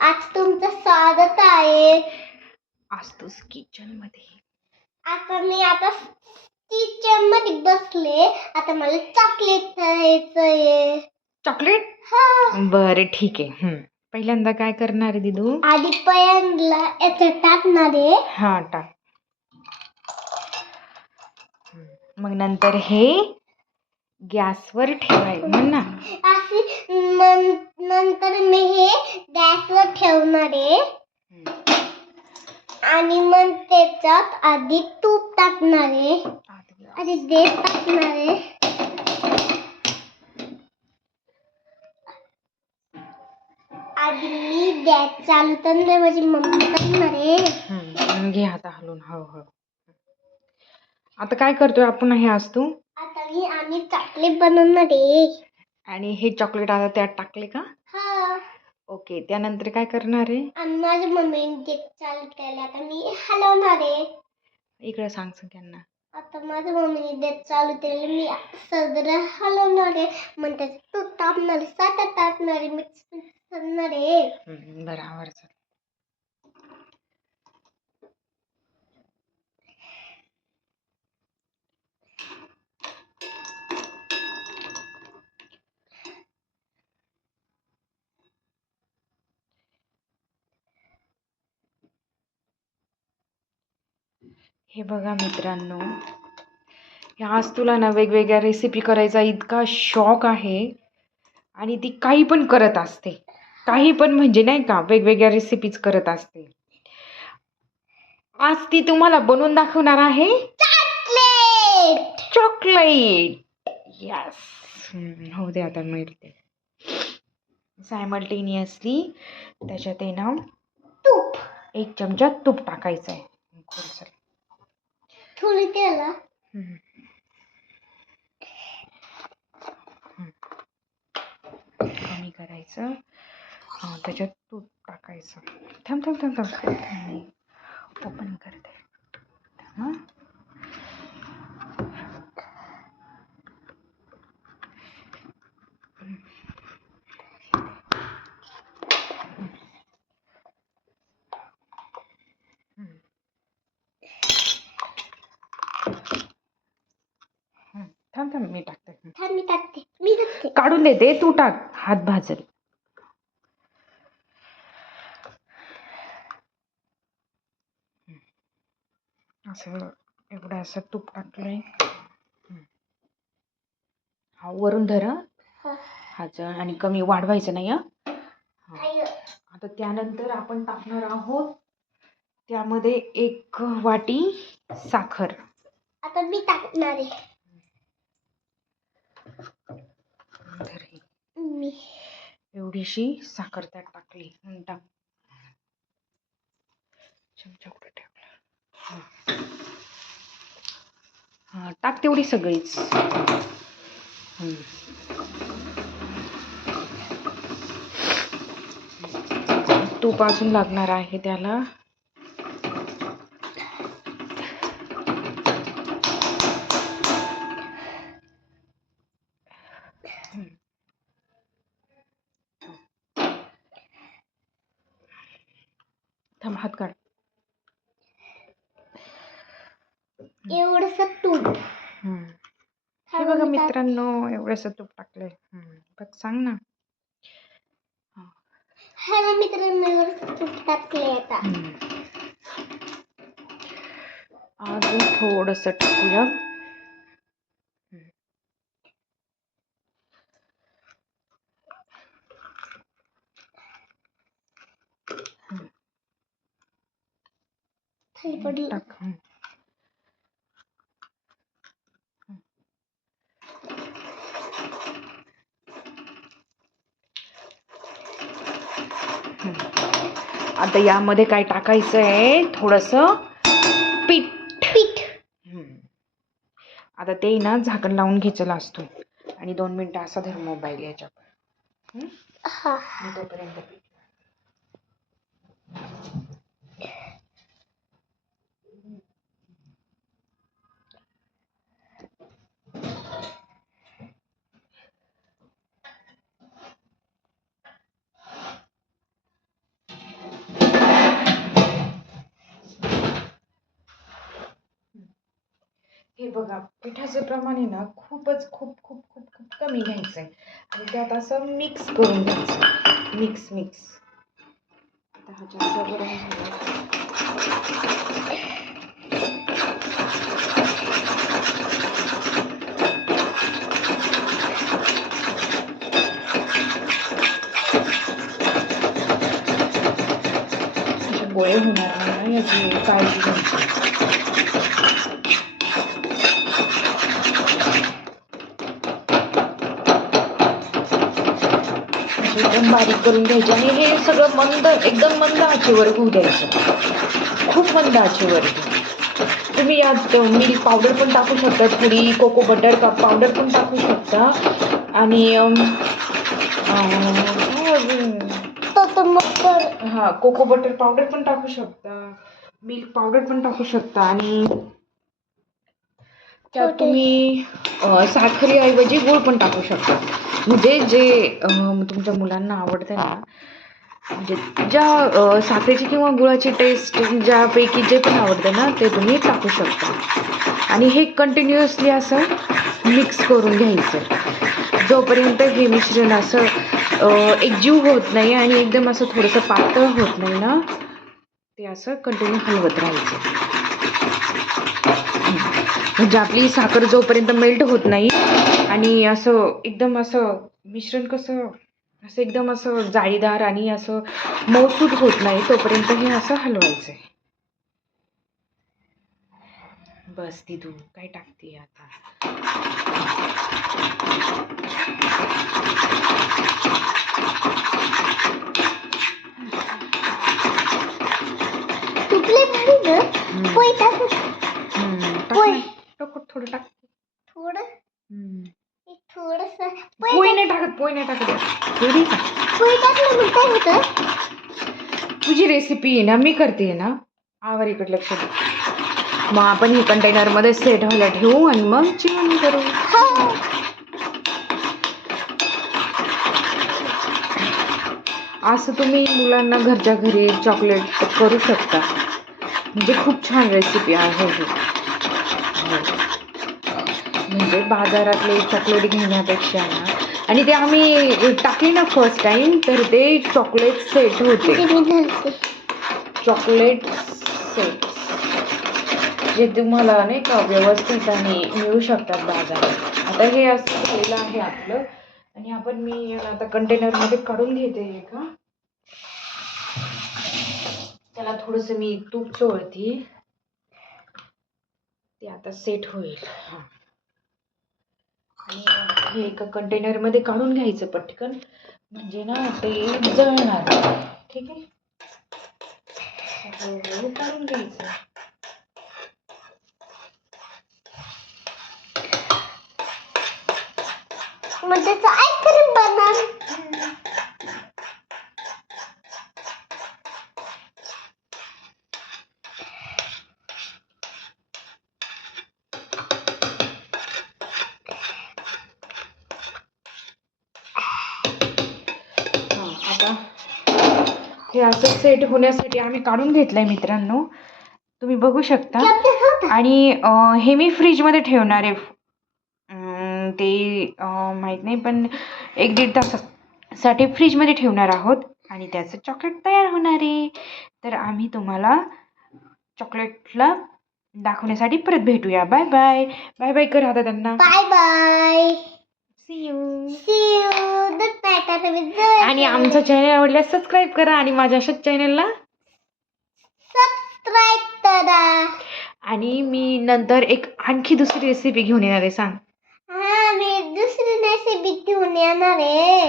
आज तुमचं स्वागत आहे. आज तूच किचनमध्ये. आता मी आता किचनमध्ये बसले. आता मला चॉकलेट खायचंय चॉकलेट हा. बरं ठीक आहे. हम्म. पहिल्यांदा काय करणार आहे दिदू? आधी पहिल्यांदा याच्यात टाकणार आहे. हा टाक. हम्म. मग नंतर हे गॅसवर ठेवायचं ना? अशी नंतर मी हे गॅसवर ठेवणार आहे. आणि मग त्याच्यात आधी तूप टाकणार आहे. आधी देश टाकणार आहे आधी मी गॅस चालू करणार माझी मम्मी करणार आहे. घे आता हलवून हळूहळू आता काय करतोय आपण हे आज तू आता मी आम्ही चॉकलेट बनवणार आहे आणि हे चॉकलेट आता त्यात टाकले का? हा. ओके त्यानंतर काय करणार आहे? आणि माझ्या मम्मीने चालू केले आता मी हलवणार आहे. इकडे सांग सगळ्यांना. आता माझ्या मम्मीने गॅस चालू केले मी सगळं हलवणार आहे. मग त्याचं तूप टाकणार आहे साखर टाकणार आहे मिक्स करणार आहे. हम्म, बराबर. हे बघा मित्रांनो आज तुला ना वेगवेगळ्या रेसिपी करायचा इतका शौक आहे. आणि ती काही पण करत असते. काही पण म्हणजे नाही का वेगवेगळ्या रेसिपीज करत असते. आज ती तुम्हाला बनवून दाखवणार आहे. चॉकलेट चॉकलेट यस हो दे आता मिळते. सायमल्टेनियसली त्याच्यात आहे ना तूप. एक चमचा तूप टाकायचं आहे. थोडी त्याला. हम्म. कमी करायचं. त्याच्यात तूप टाकायचं. थांब थांब थांब थांब. ओपन करते. हां. थांब मी टाकते. थांब मी टाकते मी टाकते काढून देते तू टाक हात भाजल असं एवढं असं तूप टाकलंय. हा वरून धर. हाच आणि कमी वाढवायचं नाही हं. आता त्यानंतर आपण टाकणार आहोत त्यामध्ये एक वाटी साखर आता मी टाकणार आहे धर ही. मी. एवढीशी साखर त्यात टाकली टाक चमचा कुठे ठेवला? हा. टाक तेवढी सगळीच. हं. तूप अजून लागणार आहे त्याला. हात काढ एवढस तूप. हं. हे बघा मित्रांनो एवढंसं तूप टाकलंय. हं. बघ सांग ना. हॅलो मित्रांनो एवढंसं तूप टाकले आता. अजून थोडस टाकूया. पडलं. टाक. आता यामध्ये काय टाकायचं आहे थोडस पीठ. पीठ. आता ते ना झाकण लावून घ्यायचं असतो आणि दोन मिनिटं असा धर मोबाईल याच्यावर. तोपर्यंत पीठ हे बघा पिठाचं प्रमाण आहे ना खूपच खूप खूप खूप खूप कमी घ्यायचं आहे आणि त्यात असं मिक्स करून घ्यायचं. मिक्स मिक्स आता हा जास्त गरम झाला. गोळे होणार नाही याची काळजी घ्यायची असे एकदम बारीक करून घ्यायचे आणि हे सगळं मंद एकदम मंद आचेवर होऊ द्यायचं. खूप मंद आचेवर. तुम्ही यात मिल्क पावडर पण टाकू शकता थोडी कोको बटर पावडर पण टाकू शकता. आणि हां अजून? मग हा कोको बटर पावडर पण टाकू शकता. मिल्क पावडर पण टाकू शकता आणि त्यात. तुम्ही साखरेऐवजी गूळ पण टाकू शकता. म्हणजे जे तुमच्या मुलांना आवडतं ना म्हणजे ज्या साखरेची किंवा गुळाची टेस्ट ज्यापैकी जे पण आवडतं ना ते तुम्ही टाकू शकता. आणि हे कंटिन्युअसली असं मिक्स करून घ्यायचं. जोपर्यंत हे मिश्रण असं एकजीव होत नाही आणि एकदम असं थोडंसं पातळ होत नाही ना ते असं कंटिन्यू हलवत राहायचं. म्हणजे आपली साखर जोपर्यंत मेल्ट होत नाही आणि असं एकदम असं मिश्रण कसं असं एकदम असं जाळीदार आणि असं मऊसूद होत नाही तोपर्यंत हे असं हलवायचं आहे बस दिदू काय टाकते आता? तुपले भारी हम्म. पोय टाक हम्म, टाक पोय. ना. टाक थोडं टाक. थोडं? हम्म. थोडस. पोळी नाही टाकत पोळी नाही टाकत. टाक. पोय टाकलं मग. काय होतं? तुझी रेसिपी आहे ना मी करते आहे ना. आवर इकडे लक्ष दे. मग आपण हे कंटेनरमध्ये सेट व्हायला ठेवू आणि मग जेवण करू. हा. असं तुम्ही मुलांना घरच्या घरी चॉकलेट करू शकता. म्हणजे खूप छान रेसिपी आहे. ही हो. म्हणजे बाजारातले चॉकलेट घेण्यापेक्षा ना. आणि ते आम्ही टाकले ना फर्स्ट टाइम तर ते चॉकलेट सेट होते. चॉकलेट सेट जे तुम्हाला नाही का व्यवस्थित आणि मिळू शकतात बाजारात. आता हे असं झालेलं आहे आपलं. आणि आपण मी आता कंटेनरमध्ये काढून घेते एका त्याला थोडंसं मी तूप चोळती. ते आता सेट होईल. आणि हे एका कंटेनरमध्ये काढून घ्यायचं पटकन. म्हणजे ना ते जळणार. ठीक आहे? हळूहळू काढून घ्यायचं. मग हे असं सेट होण्यासाठी आम्ही काढून घेतलंय मित्रांनो. तुम्ही बघू शकता. आणि हे मी फ्रीजमध्ये ठेवणार आहे. ते माहीत नाही पण एक दीड तासासाठी फ्रीजमध्ये ठेवणार आहोत. आणि त्याचं चॉकलेट तयार होणार आहे. तर आम्ही तुम्हाला चॉकलेटला दाखवण्यासाठी परत भेटूया. बाय बाय बाय बाय कर आता त्यांना बाय बाय आणि आमचं चॅनल आवडल्यास सबस्क्राईब करा आणि माझ्या अशाच चॅनलला सबस्क्राईब करा. आणि मी नंतर एक आणखी दुसरी रेसिपी घेऊन येणार आहे सांग. हा मी दुसरी रेसिपी घेऊन येणार आहे.